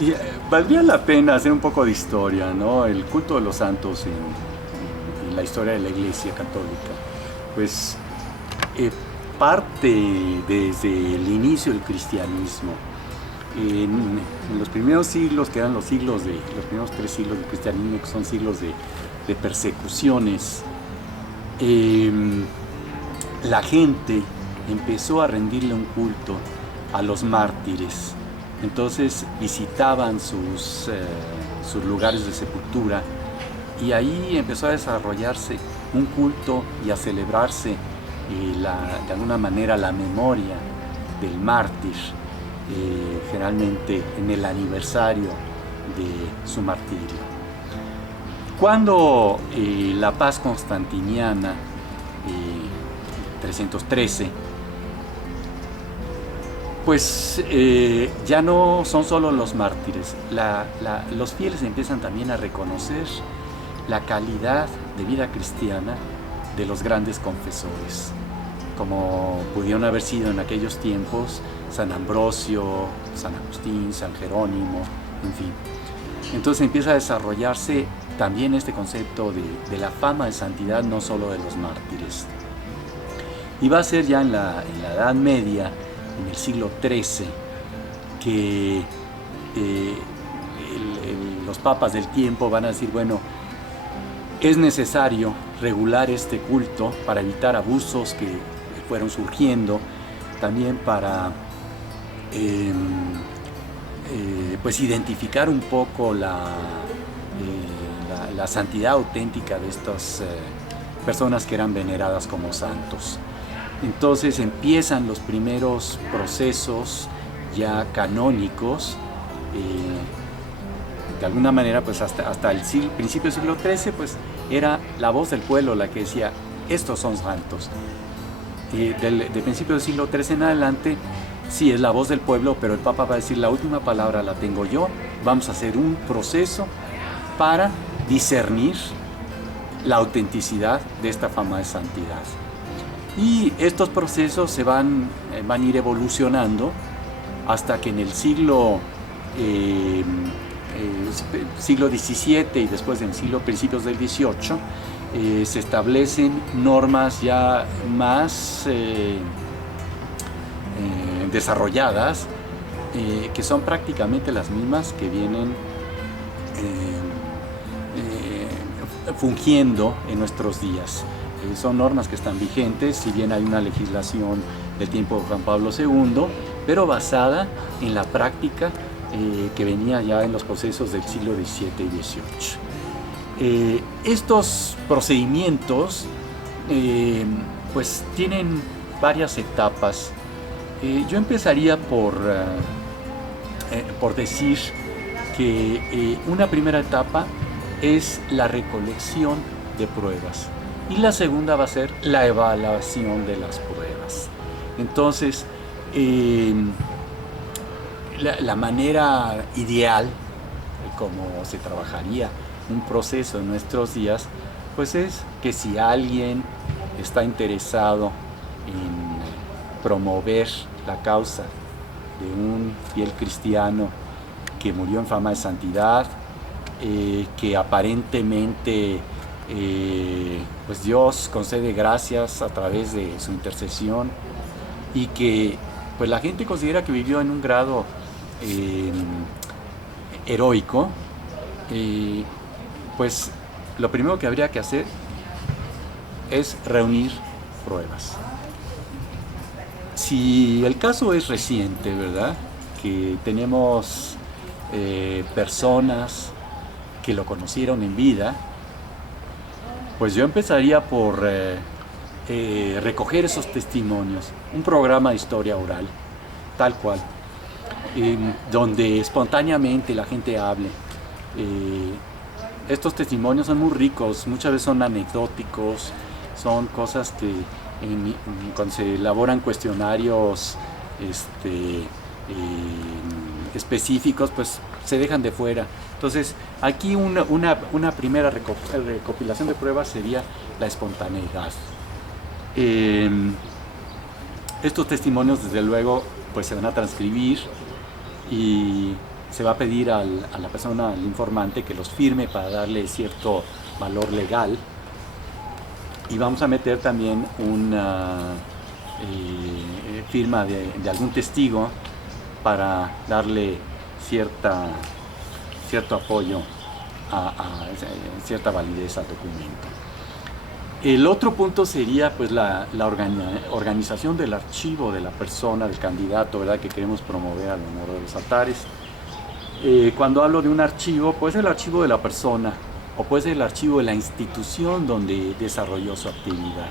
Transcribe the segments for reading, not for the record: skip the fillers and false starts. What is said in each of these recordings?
Y, valdría la pena hacer un poco de historia, ¿no? El culto de los santos en la historia de la Iglesia Católica. Pues eh, parte desde el inicio del cristianismo. En los primeros siglos, que eran los primeros 3 siglos del cristianismo, que son siglos de persecuciones, eh, la gente empezó a rendirle un culto a los mártires. Entonces visitaban sus lugares de sepultura y ahí empezó a desarrollarse un culto y a celebrarse de alguna manera la memoria del mártir, generalmente en el aniversario de su martirio. Cuando la paz constantiniana, 313, pues ya no son solo los mártires, los fieles empiezan también a reconocer la calidad de vida cristiana de los grandes confesores, como pudieron haber sido en aquellos tiempos San Ambrosio, San Agustín, San Jerónimo, en fin. Entonces empieza a desarrollarse también este concepto de la fama de santidad, no solo de los mártires. Y va a ser ya en la Edad Media, en el siglo XIII, que los papas del tiempo van a decir, bueno, es necesario regular este culto para evitar abusos que fueron surgiendo, también para pues identificar un poco la santidad auténtica de estas personas que eran veneradas como santos. Entonces empiezan los primeros procesos ya canónicos, de alguna manera pues hasta el principio del siglo XIII pues era la voz del pueblo la que decía estos son santos. Del principio del siglo XIII en adelante sí es la voz del pueblo, pero el Papa va a decir la última palabra la tengo yo. Vamos a hacer un proceso para discernir la autenticidad de esta fama de santidad. Y estos procesos se van a ir evolucionando hasta que en el siglo XVII y después en principios del XVIII se establecen normas ya más desarrolladas, que son prácticamente las mismas que vienen fungiendo en nuestros días. Son normas que están vigentes, si bien hay una legislación del tiempo de Juan Pablo II, pero basada en la práctica que venía ya en los procesos del siglo XVII y XVIII. Estos procedimientos pues tienen varias etapas. Yo empezaría por decir que una primera etapa es la recolección de pruebas y la segunda va a ser la evaluación de las pruebas. Entonces, la manera ideal, como se trabajaría un proceso en nuestros días, pues es que si alguien está interesado en promover la causa de un fiel cristiano que murió en fama de santidad, que aparentemente pues Dios concede gracias a través de su intercesión y que pues la gente considera que vivió en un grado heroico, pues lo primero que habría que hacer es reunir pruebas. Si el caso es reciente, ¿verdad? Que tenemos personas que lo conocieron en vida, pues yo empezaría por recoger esos testimonios, un programa de historia oral, tal cual, donde espontáneamente la gente hable. Estos testimonios son muy ricos, muchas veces son anecdóticos, son cosas que cuando se elaboran cuestionarios específicos, pues se dejan de fuera. Entonces, aquí una primera recopilación de pruebas sería la espontaneidad. Estos testimonios, desde luego, pues se van a transcribir y se va a pedir a la persona, al informante, que los firme para darle cierto valor legal. Y vamos a meter también una firma de algún testigo para darle cierto apoyo, cierta validez al documento. El otro punto sería pues la organización del archivo de la persona, del candidato, ¿verdad?, que queremos promover al honor de los altares. Cuando hablo de un archivo, puede ser el archivo de la persona o puede ser el archivo de la institución donde desarrolló su actividad.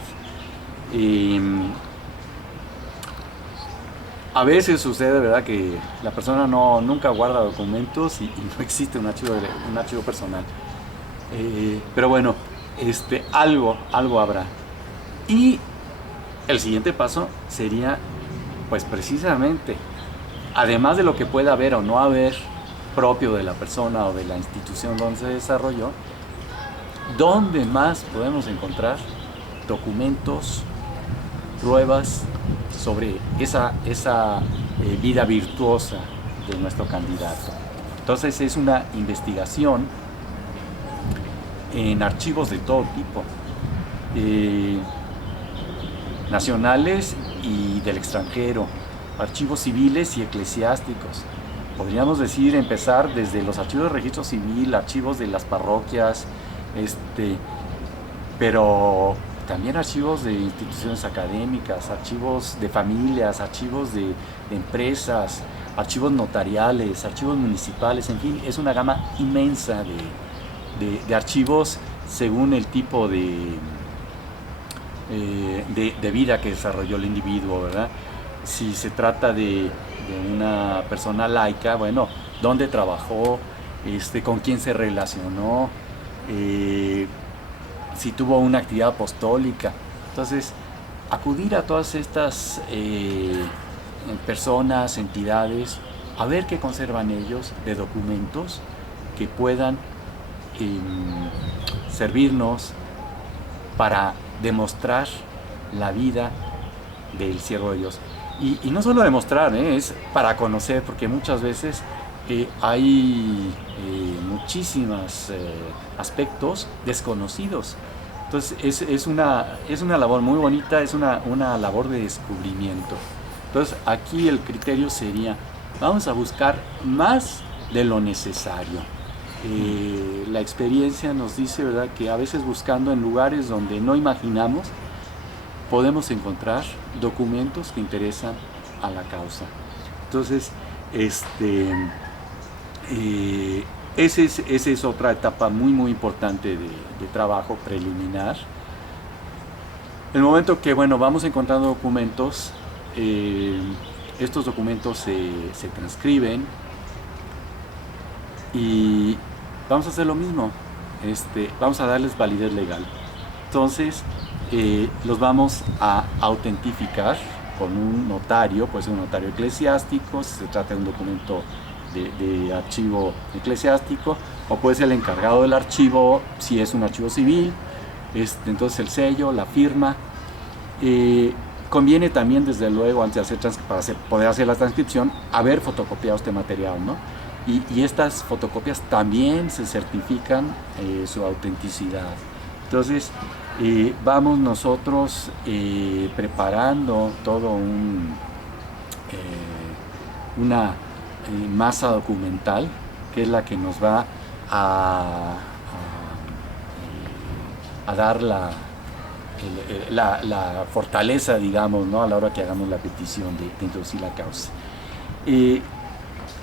A veces sucede, ¿verdad?, que la persona nunca guarda documentos y no existe un archivo personal. Pero bueno, algo habrá. Y el siguiente paso sería, pues precisamente, además de lo que pueda haber o no haber propio de la persona o de la institución donde se desarrolló, ¿dónde más podemos encontrar documentos, pruebas sobre esa vida virtuosa de nuestro candidato? Entonces es una investigación en archivos de todo tipo, nacionales y del extranjero, archivos civiles y eclesiásticos. Podríamos decir, empezar desde los archivos de registro civil, archivos de las parroquias, pero también archivos de instituciones académicas, archivos de familias, archivos de empresas, archivos notariales, archivos municipales, en fin, es una gama inmensa de archivos según el tipo de vida que desarrolló el individuo, ¿verdad? Si se trata de una persona laica, bueno, dónde trabajó, con quién se relacionó, si tuvo una actividad apostólica. Entonces, acudir a todas estas personas, entidades, a ver qué conservan ellos de documentos que puedan servirnos para demostrar la vida del siervo de Dios. Y no solo demostrar, es para conocer, porque muchas veces hay muchísimos aspectos desconocidos. Entonces es una labor muy bonita, es una labor de descubrimiento. Entonces aquí el criterio sería, vamos a buscar más de lo necesario. La experiencia nos dice, ¿verdad?, que a veces buscando en lugares donde no imaginamos, podemos encontrar documentos que interesan a la causa. Entonces, esa es otra etapa muy muy importante de trabajo preliminar. El momento que, bueno, vamos encontrando documentos, estos documentos se transcriben y vamos a hacer lo mismo, vamos a darles validez legal. Entonces, los vamos a autentificar con un notario, puede ser un notario eclesiástico, si se trata de un documento de archivo eclesiástico, o puede ser el encargado del archivo, si es un archivo civil, entonces el sello, la firma. Conviene también, desde luego, antes de para poder hacer la transcripción, haber fotocopiado este material, ¿no? Y estas fotocopias también se certifican su autenticidad. Entonces, vamos nosotros preparando todo una masa documental, que es la que nos va a dar la fortaleza, digamos, ¿no?, a la hora que hagamos la petición de introducir la causa.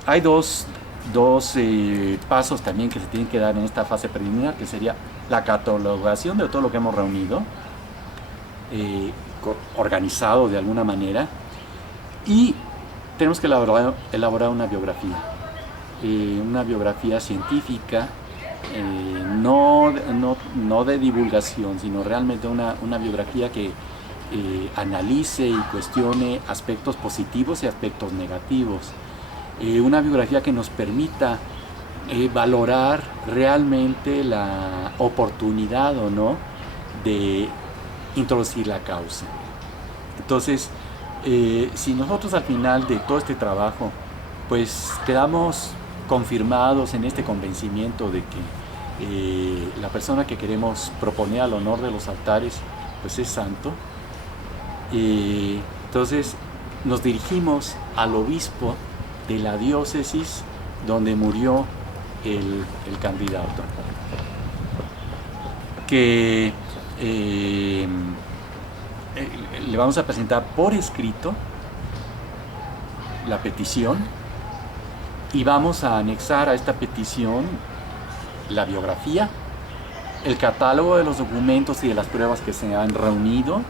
Hay dos pasos también que se tienen que dar en esta fase preliminar, que sería la catalogación de todo lo que hemos reunido, organizado de alguna manera, y tenemos que elaborar una biografía científica, no de divulgación, sino realmente una biografía que analice y cuestione aspectos positivos y aspectos negativos. Una biografía que nos permita valorar realmente la oportunidad o no de introducir la causa. Entonces, si nosotros al final de todo este trabajo pues quedamos confirmados en este convencimiento de que la persona que queremos proponer al honor de los altares pues es santo, entonces nos dirigimos al obispo de la diócesis donde murió el candidato, que le vamos a presentar por escrito la petición y vamos a anexar a esta petición la biografía, el catálogo de los documentos y de las pruebas que se han reunido,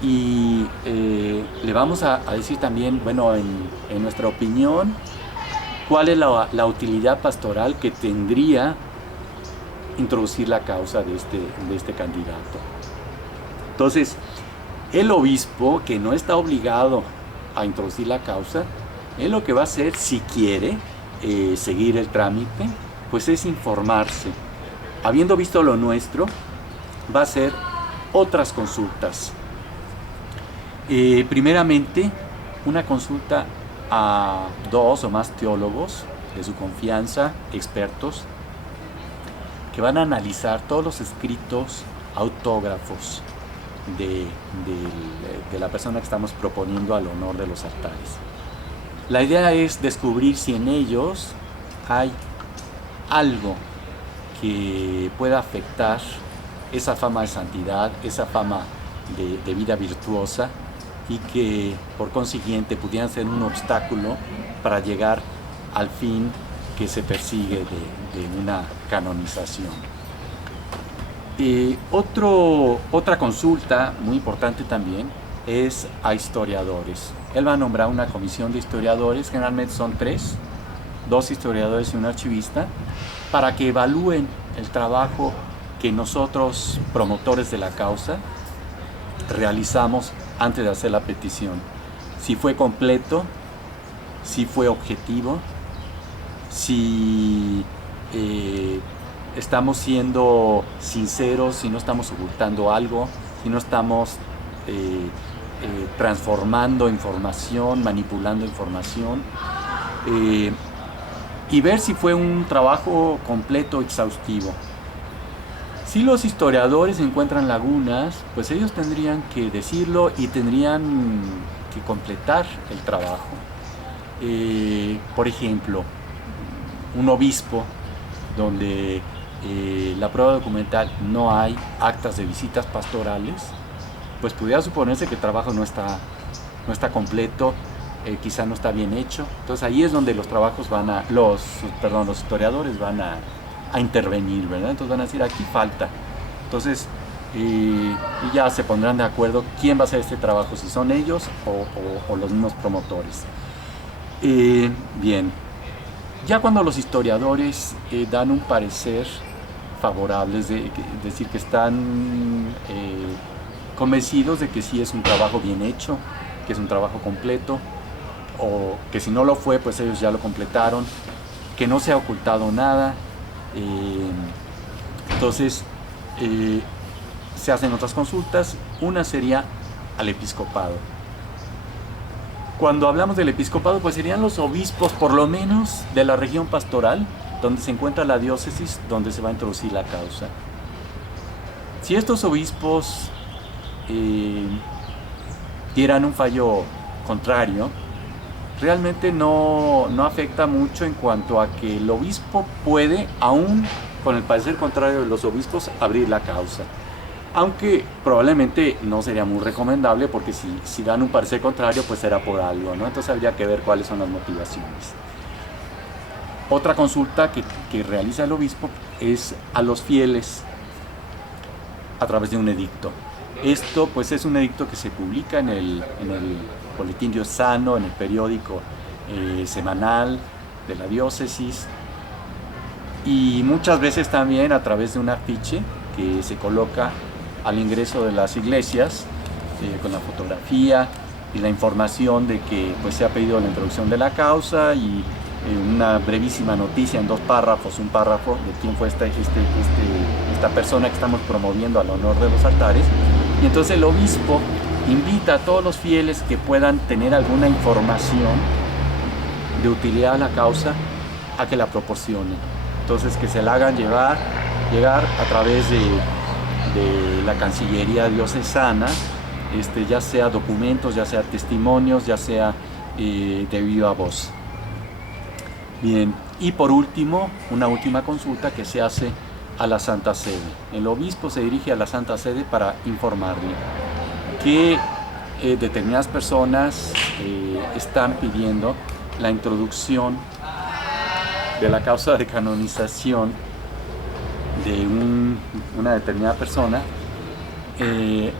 y le vamos a decir también, bueno, en nuestra opinión, cuál es la utilidad pastoral que tendría introducir la causa de este candidato. Entonces, el obispo, que no está obligado a introducir la causa, él lo que va a hacer, si quiere seguir el trámite, pues es informarse. Habiendo visto lo nuestro, va a hacer otras consultas. Primeramente, una consulta a 2 o más teólogos de su confianza, expertos, que van a analizar todos los escritos autógrafos de la persona que estamos proponiendo al honor de los altares. La idea es descubrir si en ellos hay algo que pueda afectar esa fama de santidad, esa fama de vida virtuosa, y que por consiguiente pudieran ser un obstáculo para llegar al fin que se persigue de una canonización. Otra consulta muy importante también es a historiadores. Él va a nombrar una comisión de historiadores, generalmente son 3, 2 historiadores y un archivista, para que evalúen el trabajo que nosotros, promotores de la causa, realizamos antes de hacer la petición. Si fue completo, si fue objetivo, si estamos siendo sinceros, si no estamos ocultando algo, si no estamos transformando información, manipulando información, y ver si fue un trabajo completo, exhaustivo. Si los historiadores encuentran lagunas, pues ellos tendrían que decirlo y tendrían que completar el trabajo. Por ejemplo, un obispo donde la prueba documental no hay actas de visitas pastorales, pues pudiera suponerse que el trabajo no está completo, quizá no está bien hecho. Entonces ahí es donde los historiadores van a intervenir, ¿verdad? Entonces van a decir, aquí falta. Entonces y ya se pondrán de acuerdo quién va a hacer este trabajo, si son ellos o los mismos promotores. Bien, ya cuando los historiadores dan un parecer favorable, es decir, que están convencidos de que sí es un trabajo bien hecho, que es un trabajo completo, o que si no lo fue, pues ellos ya lo completaron, que no se ha ocultado nada, entonces se hacen otras consultas. Una sería al episcopado. Cuando hablamos del episcopado, pues serían los obispos, por lo menos de la región pastoral, donde se encuentra la diócesis donde se va a introducir la causa. Si estos obispos dieran un fallo contrario, realmente no afecta mucho en cuanto a que el obispo puede, aún con el parecer contrario de los obispos, abrir la causa. Aunque probablemente no sería muy recomendable, porque si dan un parecer contrario, pues será por algo, ¿no? Entonces habría que ver cuáles son las motivaciones. Otra consulta que realiza el obispo es a los fieles a través de un edicto. Esto pues es un edicto que se publica en el boletín diocesano, en el periódico semanal de la diócesis, y muchas veces también a través de un afiche que se coloca al ingreso de las iglesias, con la fotografía y la información de que pues se ha pedido la introducción de la causa, y una brevísima noticia en 2 párrafos, un párrafo de quién fue esta persona que estamos promoviendo al honor de los altares. Y entonces el obispo invita a todos los fieles que puedan tener alguna información de utilidad a la causa a que la proporcionen. Entonces que se la hagan llegar a través de la Cancillería diocesana, ya sea documentos, ya sea testimonios, ya sea de viva voz. Bien, y por último, una última consulta que se hace a la Santa Sede. El obispo se dirige a la Santa Sede para informarle que determinadas personas están pidiendo la introducción de la causa de canonización de una determinada persona, que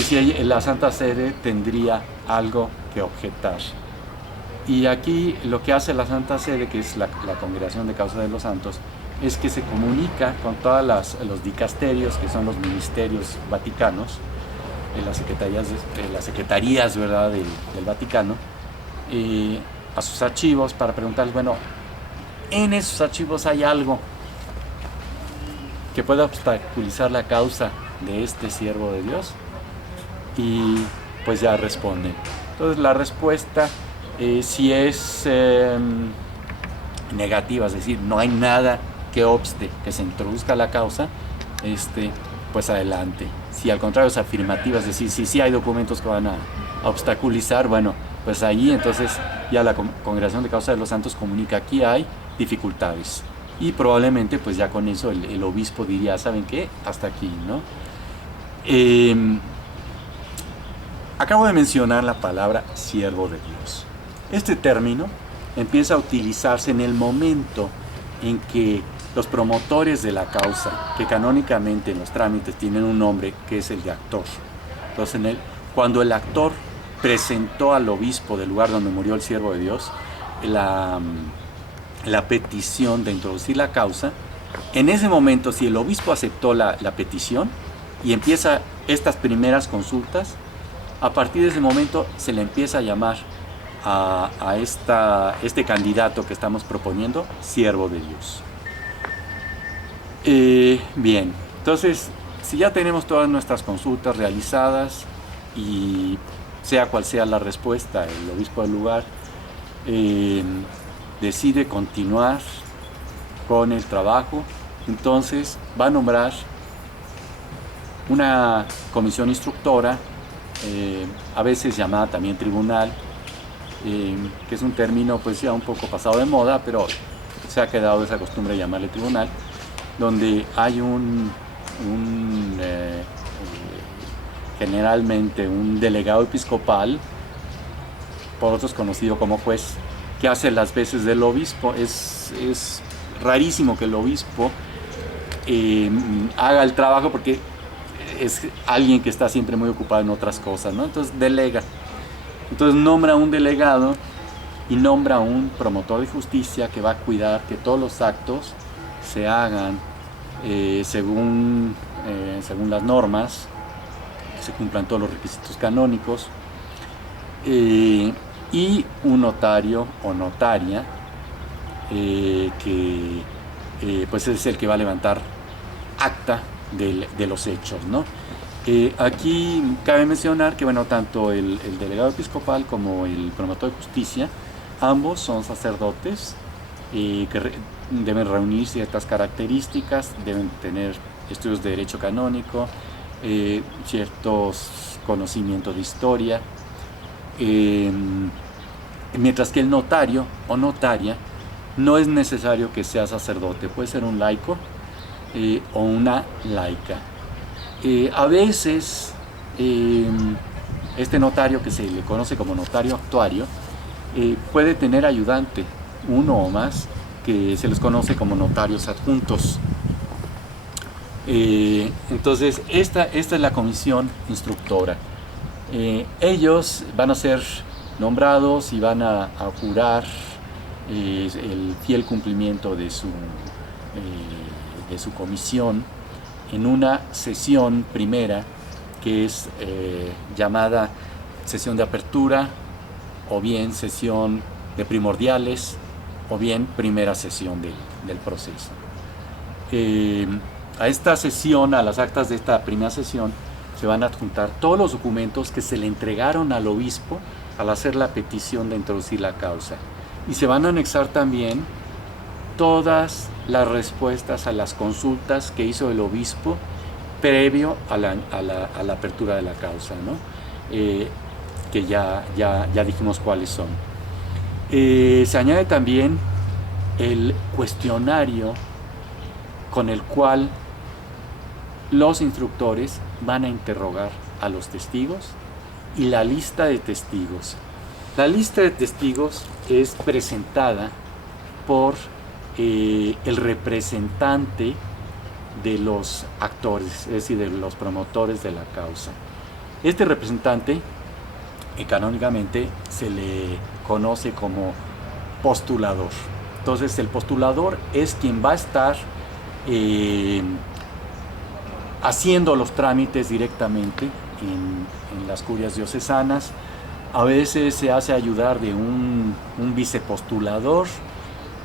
si la Santa Sede tendría algo que objetar. Y aquí lo que hace la Santa Sede, que es la Congregación de Causa de los Santos, es que se comunica con todos los dicasterios, que son los ministerios vaticanos, las secretarías, ¿verdad?, del Vaticano, a sus archivos para preguntarles, bueno, en esos archivos hay algo que pueda obstaculizar la causa de este siervo de Dios, y pues ya responden. Entonces la respuesta, si es negativa, es decir, no hay nada que obste que se introduzca la causa, pues adelante. Si al contrario es afirmativa, es decir, si sí hay documentos que van a obstaculizar, bueno, pues ahí entonces ya la Congregación de Causa de los Santos comunica, aquí hay dificultades, y probablemente pues ya con eso el obispo diría, ¿saben qué? Hasta aquí, ¿no? Acabo de mencionar la palabra siervo de Dios. Este término empieza a utilizarse en el momento en que los promotores de la causa, que canónicamente en los trámites tienen un nombre que es el de actor. Entonces, cuando el actor presentó al obispo del lugar donde murió el siervo de Dios la petición de introducir la causa, en ese momento, si el obispo aceptó la petición y empieza estas primeras consultas, a partir de ese momento se le empieza a llamar a este candidato que estamos proponiendo siervo de Dios. Bien, entonces, si ya tenemos todas nuestras consultas realizadas y sea cual sea la respuesta, el obispo del lugar decide continuar con el trabajo, entonces va a nombrar una comisión instructora, a veces llamada también tribunal, que es un término pues ya un poco pasado de moda, pero se ha quedado esa costumbre de llamarle tribunal, donde hay generalmente un delegado episcopal, por otros conocido como juez, que hace las veces del obispo. Es rarísimo que el obispo haga el trabajo, porque es alguien que está siempre muy ocupado en otras cosas, ¿no? Entonces delega. Entonces nombra un delegado y nombra un promotor de justicia que va a cuidar que todos los actos se hagan según las normas, que se cumplan todos los requisitos canónicos, y un notario o notaria que pues es el que va a levantar acta de los hechos, ¿no? Aquí cabe mencionar que, bueno, tanto el delegado episcopal como el promotor de justicia, ambos son sacerdotes que deben reunir ciertas características, deben tener estudios de derecho canónico, ciertos conocimientos de historia, mientras que el notario o notaria no es necesario que sea sacerdote, puede ser un laico o una laica. A veces este notario, que se le conoce como notario actuario, puede tener ayudante, uno o más, que se les conoce como notarios adjuntos. Entonces esta es la comisión instructora. Ellos van a ser nombrados y van a jurar el fiel cumplimiento de su comisión en una sesión primera, que es llamada sesión de apertura, o bien sesión de primordiales, o bien primera sesión del proceso. A esta sesión, a las actas de esta primera sesión, se van a adjuntar todos los documentos que se le entregaron al obispo al hacer la petición de introducir la causa, y se van a anexar también todas las respuestas a las consultas que hizo el obispo previo a la apertura de la causa, ¿no? Que ya dijimos cuáles son. Se añade también el cuestionario con el cual los instructores van a interrogar a los testigos y la lista de testigos. La lista de testigos es presentada por el representante de los actores, es decir, de los promotores de la causa. Este representante, canónicamente, se le conoce como postulador. Entonces, el postulador es quien va a estar haciendo los trámites directamente en las curias diocesanas. A veces se hace ayudar de un vicepostulador.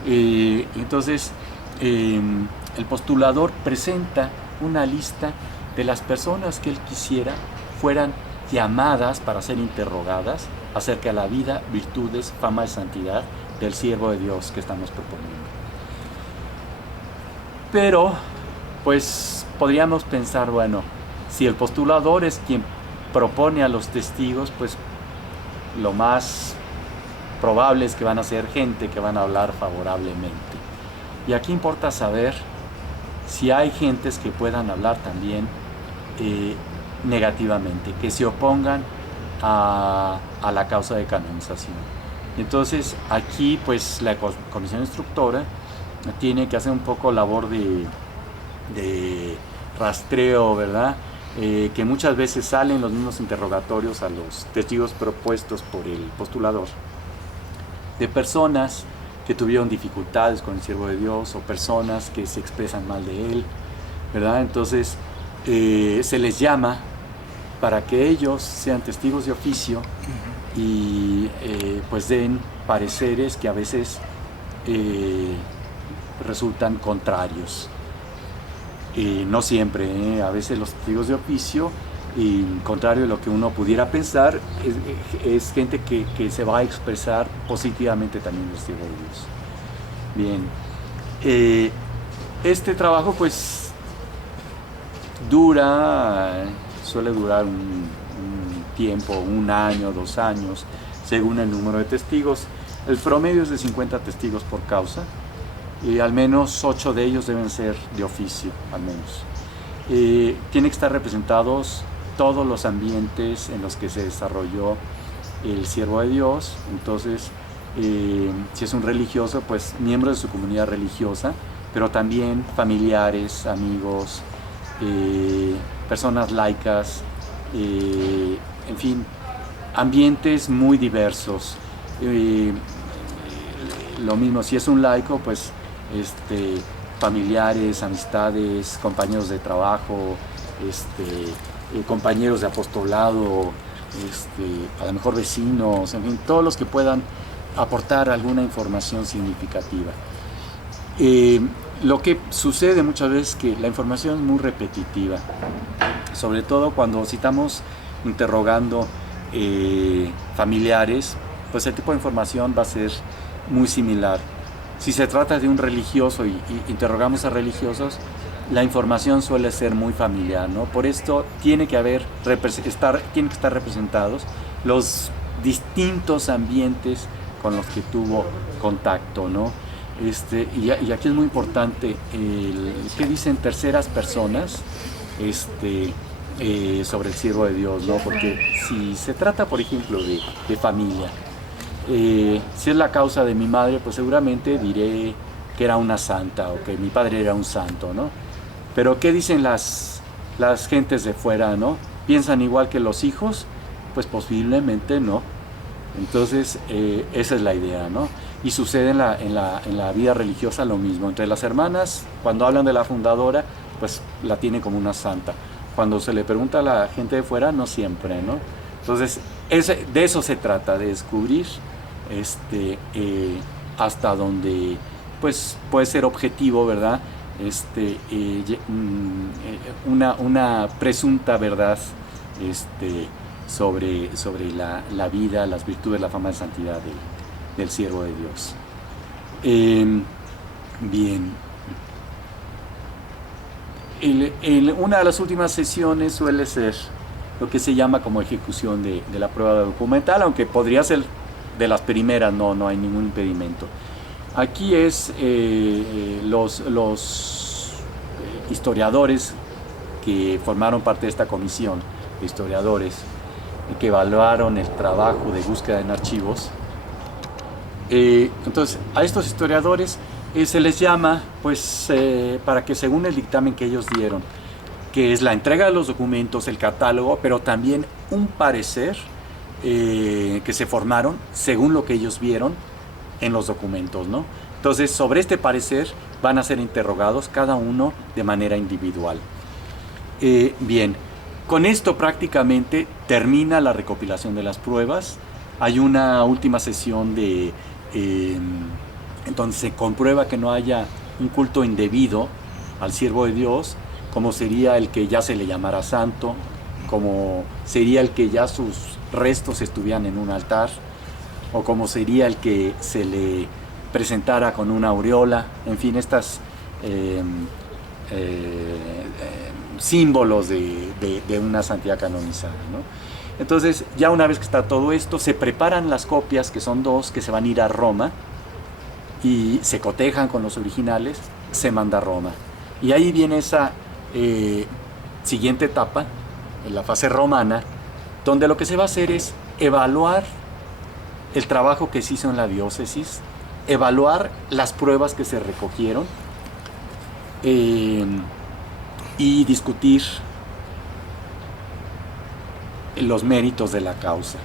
Entonces, el postulador presenta una lista de las personas que él quisiera fueran llamadas para ser interrogadas acerca de la vida, virtudes, fama y santidad del siervo de Dios que estamos proponiendo. Pero, pues, podríamos pensar, bueno, si el postulador es quien propone a los testigos, pues lo más probable es que van a ser gente que van a hablar favorablemente. Y aquí importa saber si hay gentes que puedan hablar también negativamente, que se opongan a la causa de canonización. Entonces aquí pues la comisión instructora tiene que hacer un poco labor de rastreo, ¿verdad? Que muchas veces salen los mismos interrogatorios a los testigos propuestos por el postulador, de personas que tuvieron dificultades con el siervo de Dios o personas que se expresan mal de él, ¿verdad? Entonces se les llama para que ellos sean testigos de oficio y pues den pareceres que a veces resultan contrarios. No siempre, a veces los testigos de oficio, y contrario a lo que uno pudiera pensar, es gente que se va a expresar positivamente también del siervo de Dios. Bien, este trabajo pues suele durar un tiempo, 1 año, 2 años, según el número de testigos. El promedio es de 50 testigos por causa, y al menos 8 de ellos deben ser de oficio, al menos. Tienen que estar representados todos los ambientes en los que se desarrolló el siervo de Dios. Entonces, si es un religioso, pues miembros de su comunidad religiosa, pero también familiares, amigos, personas laicas, en fin, ambientes muy diversos. Lo mismo, si es un laico, pues familiares, amistades, compañeros de trabajo, compañeros de apostolado, a lo mejor vecinos, en fin, todos los que puedan aportar alguna información significativa. Lo que sucede muchas veces es que la información es muy repetitiva, sobre todo cuando estamos interrogando familiares, pues el tipo de información va a ser muy similar. Si se trata de un religioso y interrogamos a religiosos, la información suele ser muy familiar, ¿no? Por esto tiene que estar representados los distintos ambientes con los que tuvo contacto, ¿no? Y aquí es muy importante qué dicen terceras personas sobre el siervo de Dios, ¿no? Porque si se trata, por ejemplo, de familia, si es la causa de mi madre, pues seguramente diré que era una santa o que mi padre era un santo, ¿no? Pero ¿qué dicen las gentes de fuera, no? ¿Piensan igual que los hijos? Pues posiblemente no. Entonces, esa es la idea, ¿no? Y sucede en la vida religiosa lo mismo. Entre las hermanas, cuando hablan de la fundadora, pues la tienen como una santa. Cuando se le pregunta a la gente de fuera, no siempre, ¿no? Entonces, de eso se trata, de descubrir hasta donde pues puede ser objetivo, ¿verdad? Una presunta verdad sobre la vida, las virtudes, la fama de santidad del siervo de Dios. Bien. Una de las últimas sesiones suele ser lo que se llama como ejecución de la prueba documental, aunque podría ser de las primeras, no hay ningún impedimento. Aquí es los historiadores que formaron parte de esta comisión de historiadores que evaluaron el trabajo de búsqueda en archivos. Entonces, a estos historiadores se les llama, pues, para que según el dictamen que ellos dieron, que es la entrega de los documentos, el catálogo, pero también un parecer que se formaron según lo que ellos vieron en los documentos, ¿no? Entonces, sobre este parecer van a ser interrogados cada uno de manera individual. Bien, con esto prácticamente termina la recopilación de las pruebas. Hay una última sesión entonces se comprueba que no haya un culto indebido al siervo de Dios, como sería el que ya se le llamara santo, como sería el que ya sus restos estuvieran en un altar, o como sería el que se le presentara con una aureola, en fin, estas símbolos de una santidad canonizada, ¿no? Entonces, ya una vez que está todo esto, se preparan las copias, que son 2, que se van a ir a Roma, y se cotejan con los originales, se manda a Roma. Y ahí viene esa siguiente etapa, en la fase romana, donde lo que se va a hacer es evaluar el trabajo que se hizo en la diócesis, evaluar las pruebas que se recogieron y discutir los méritos de la causa.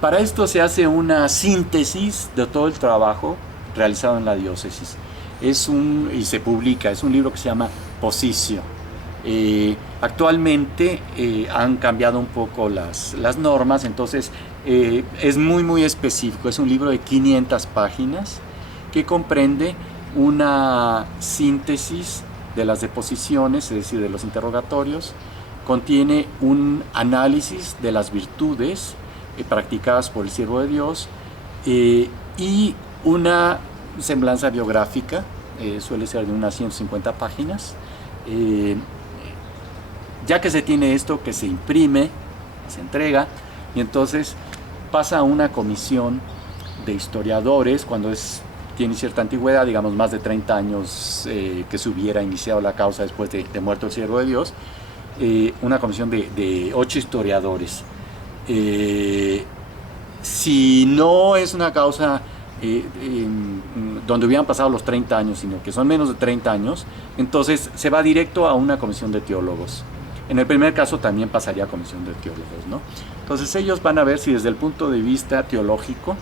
Para esto se hace una síntesis de todo el trabajo realizado en la diócesis. Y se publica, es un libro que se llama Positio. Actualmente han cambiado un poco las normas, entonces es muy específico. Es un libro de 500 páginas que comprende una síntesis de las deposiciones, es decir, de los interrogatorios. Contiene un análisis de las virtudes practicadas por el siervo de Dios y una semblanza biográfica, suele ser de unas 150 páginas. Ya que se tiene esto, que se imprime, se entrega, y entonces pasa a una comisión de historiadores, cuando tiene cierta antigüedad, digamos más de 30 años que se hubiera iniciado la causa después de muerto el siervo de Dios, una comisión de 8 historiadores. Si no es una causa donde hubieran pasado los 30 años, sino que son menos de 30 años, entonces se va directo a una comisión de teólogos. En el primer caso también pasaría a comisión de teólogos, ¿no? Entonces ellos van a ver si desde el punto de vista teológico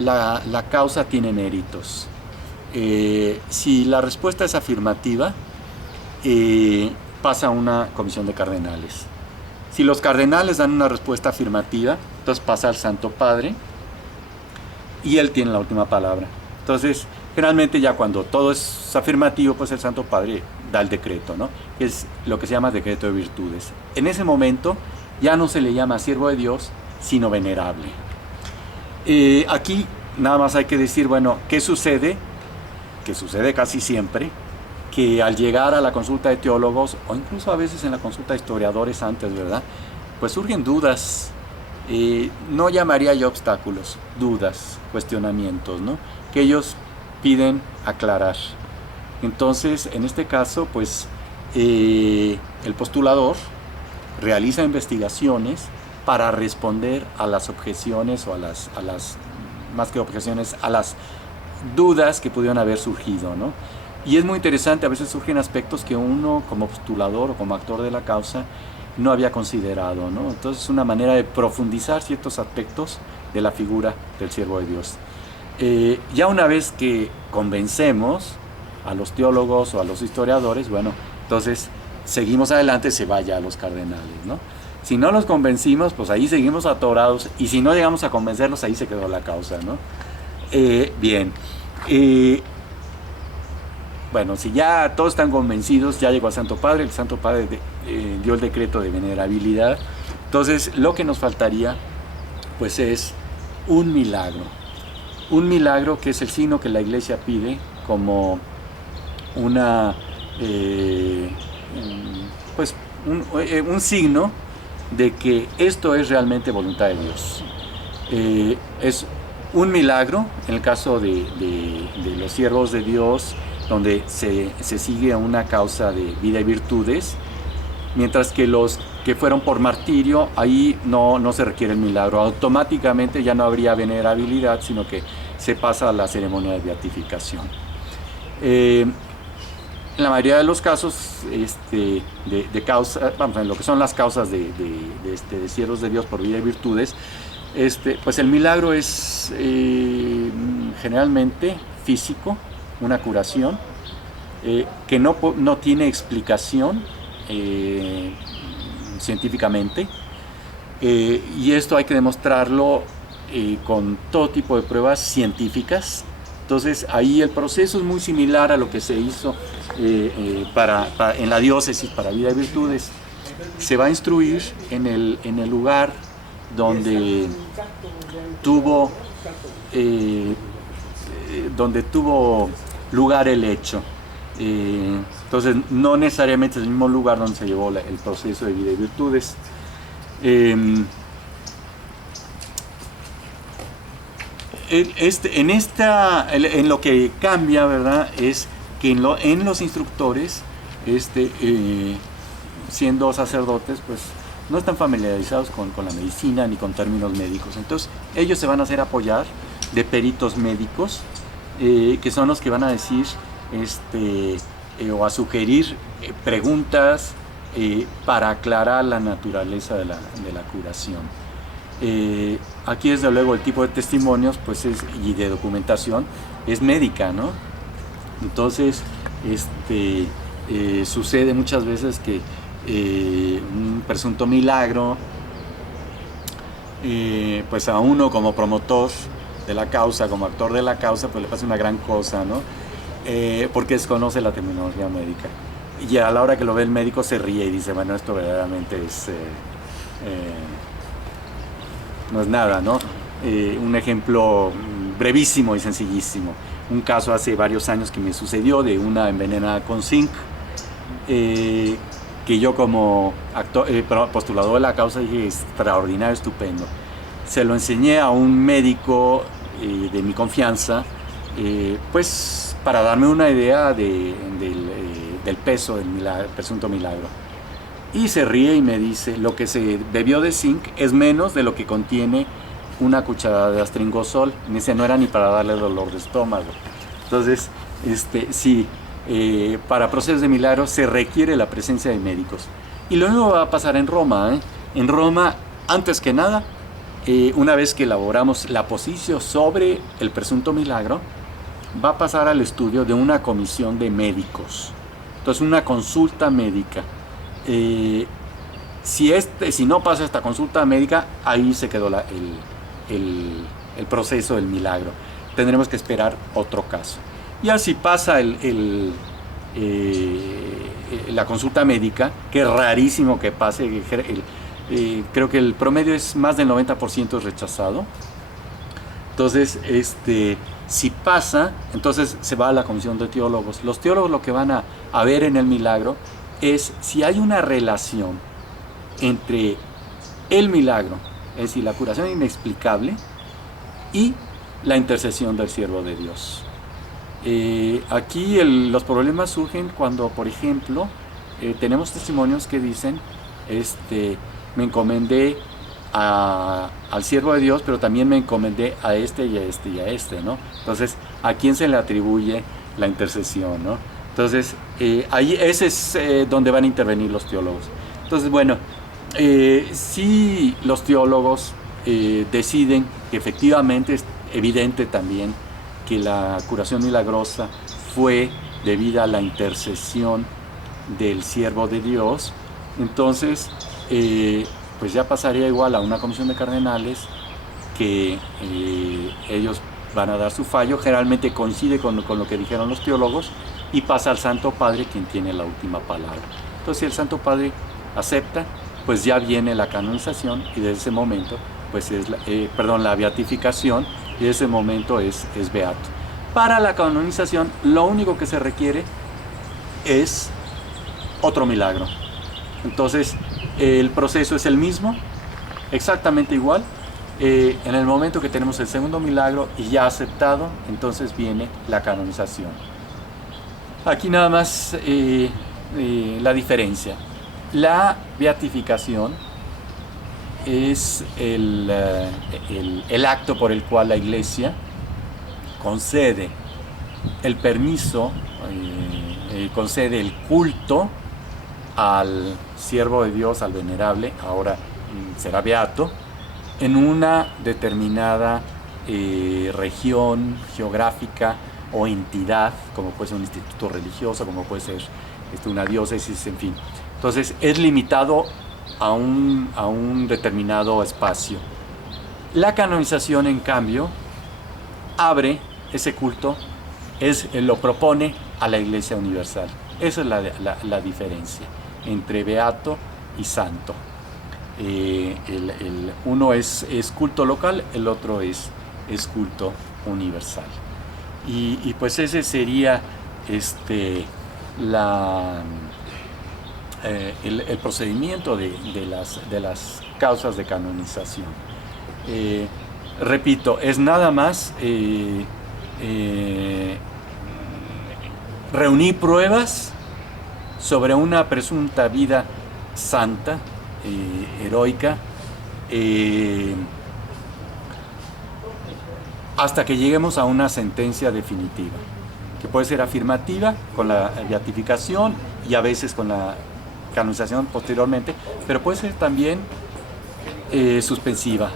la causa tiene méritos. Si la respuesta es afirmativa, pasa a una comisión de cardenales. Si los cardenales dan una respuesta afirmativa, entonces pasa al Santo Padre y él tiene la última palabra. Entonces, generalmente ya cuando todo es afirmativo, pues el Santo Padre da el decreto, ¿no? Que es lo que se llama decreto de virtudes. En ese momento ya no se le llama siervo de Dios, sino venerable. Aquí nada más hay que decir, bueno, ¿qué sucede? Que sucede casi siempre, que al llegar a la consulta de teólogos, o incluso a veces en la consulta de historiadores antes, ¿verdad? Pues surgen dudas, no llamaría yo obstáculos, dudas, cuestionamientos, ¿no? Que ellos piden aclarar. Entonces, en este caso, pues, el postulador realiza investigaciones para responder a las objeciones o a las más que objeciones, a las dudas que pudieron haber surgido, ¿no? Y es muy interesante, a veces surgen aspectos que uno como postulador o como actor de la causa no había considerado, ¿no? Entonces es una manera de profundizar ciertos aspectos de la figura del siervo de Dios. Ya una vez que convencemos a los teólogos o a los historiadores, bueno, entonces seguimos adelante, se vaya a los cardenales, ¿no? Si no los convencimos, pues ahí seguimos atorados, y si no llegamos a convencerlos, ahí se quedó la causa, ¿no? Bien. Bueno, si ya todos están convencidos, ya llegó al Santo Padre, el Santo Padre dio el decreto de venerabilidad. Entonces, lo que nos faltaría, pues es un milagro que es el signo que la Iglesia pide como una, un signo de que esto es realmente voluntad de Dios. Es un milagro en el caso de los siervos de Dios, donde se sigue una causa de vida y virtudes, mientras que los que fueron por martirio, ahí no se requiere el milagro. Automáticamente ya no habría venerabilidad, sino que se pasa a la ceremonia de beatificación. En la mayoría de los casos de causa, vamos, en lo que son las causas de siervos de Dios por vida y virtudes, pues el milagro es generalmente físico, una curación, que no tiene explicación científicamente, y esto hay que demostrarlo con todo tipo de pruebas científicas. Entonces ahí el proceso es muy similar a lo que se hizo en la diócesis para vida y virtudes. Se va a instruir en el lugar donde tuvo lugar el hecho. Entonces no necesariamente es el mismo lugar donde se llevó el proceso de vida y virtudes. En lo que cambia, ¿verdad?, es que en los instructores, siendo sacerdotes, pues no están familiarizados con la medicina ni con términos médicos. Entonces ellos se van a hacer apoyar de peritos médicos, que son los que van a decir o a sugerir preguntas para aclarar la naturaleza de la curación. Aquí desde luego el tipo de testimonios pues y de documentación es médica, ¿no? Entonces sucede muchas veces que un presunto milagro, pues a uno como promotor de la causa, como actor de la causa, pues le pasa una gran cosa, ¿no? Porque desconoce la terminología médica, y a la hora que lo ve el médico se ríe y dice, bueno, esto verdaderamente no es nada, ¿no? Un ejemplo brevísimo y sencillísimo, un caso hace varios años que me sucedió de una envenenada con zinc, que yo como postulador de la causa dije, extraordinario, estupendo. Se lo enseñé a un médico de mi confianza, pues para darme una idea del peso del presunto milagro. Y se ríe y me dice, lo que se bebió de zinc es menos de lo que contiene una cucharada de astringosol. Me dice, no era ni para darle dolor de estómago. Entonces, sí, para procesos de milagros se requiere la presencia de médicos. Y lo mismo va a pasar en Roma, ¿eh? En Roma, antes que nada, una vez que elaboramos la posición sobre el presunto milagro, va a pasar al estudio de una comisión de médicos. Entonces, una consulta médica. Si no pasa esta consulta médica, ahí se quedó el proceso del milagro. Tendremos que esperar otro caso. Y así pasa la consulta médica, que es rarísimo que pase. Creo que el promedio es más del 90% rechazado. Entonces, si pasa, entonces se va a la comisión de teólogos. Los teólogos lo que van a ver en el milagro es si hay una relación entre el milagro, es decir, la curación inexplicable, y la intercesión del siervo de Dios. Aquí los problemas surgen cuando, por ejemplo, tenemos testimonios que dicen, me encomendé al siervo de Dios, pero también me encomendé a este y a este y a este, ¿no? Entonces, ¿a quién se le atribuye la intercesión, no? Entonces, ahí ese es donde van a intervenir los teólogos. Entonces, bueno, si los teólogos deciden que efectivamente es evidente también que la curación milagrosa fue debida a la intercesión del siervo de Dios, entonces pues ya pasaría igual a una comisión de cardenales que ellos van a dar su fallo, generalmente coincide con lo que dijeron los teólogos, y pasa al Santo Padre, quien tiene la última palabra. Entonces, si el Santo Padre acepta, pues ya viene la canonización, y desde ese momento pues es la beatificación, y desde ese momento es beato. Para la canonización, lo único que se requiere es otro milagro. Entonces, el proceso es el mismo, exactamente igual. En el momento que tenemos el segundo milagro y ya aceptado, entonces viene la canonización. Aquí nada más la diferencia. La beatificación es el acto por el cual la Iglesia concede el permiso, concede el culto al siervo de Dios, al venerable, ahora será beato, en una determinada región geográfica o entidad, como puede ser un instituto religioso, como puede ser una diócesis, en fin. Entonces es limitado a un determinado espacio. La canonización, en cambio, abre ese culto, lo propone a la Iglesia Universal. Esa es la diferencia entre beato y santo. Uno es culto local, el otro es culto universal. Y pues ese sería el procedimiento de las causas de canonización. Repito, es nada más reunir pruebas sobre una presunta vida santa, heroica, hasta que lleguemos a una sentencia definitiva, que puede ser afirmativa con la beatificación y a veces con la canonización posteriormente, pero puede ser también suspensiva.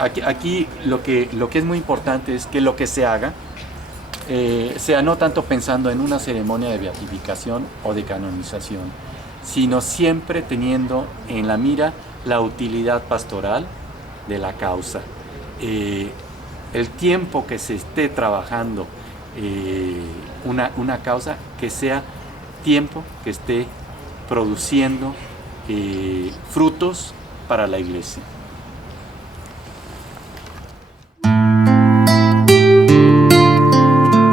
Aquí lo que es muy importante es que lo que se haga sea no tanto pensando en una ceremonia de beatificación o de canonización, sino siempre teniendo en la mira la utilidad pastoral de la causa. El tiempo que se esté trabajando una causa, que sea tiempo que esté produciendo frutos para la Iglesia.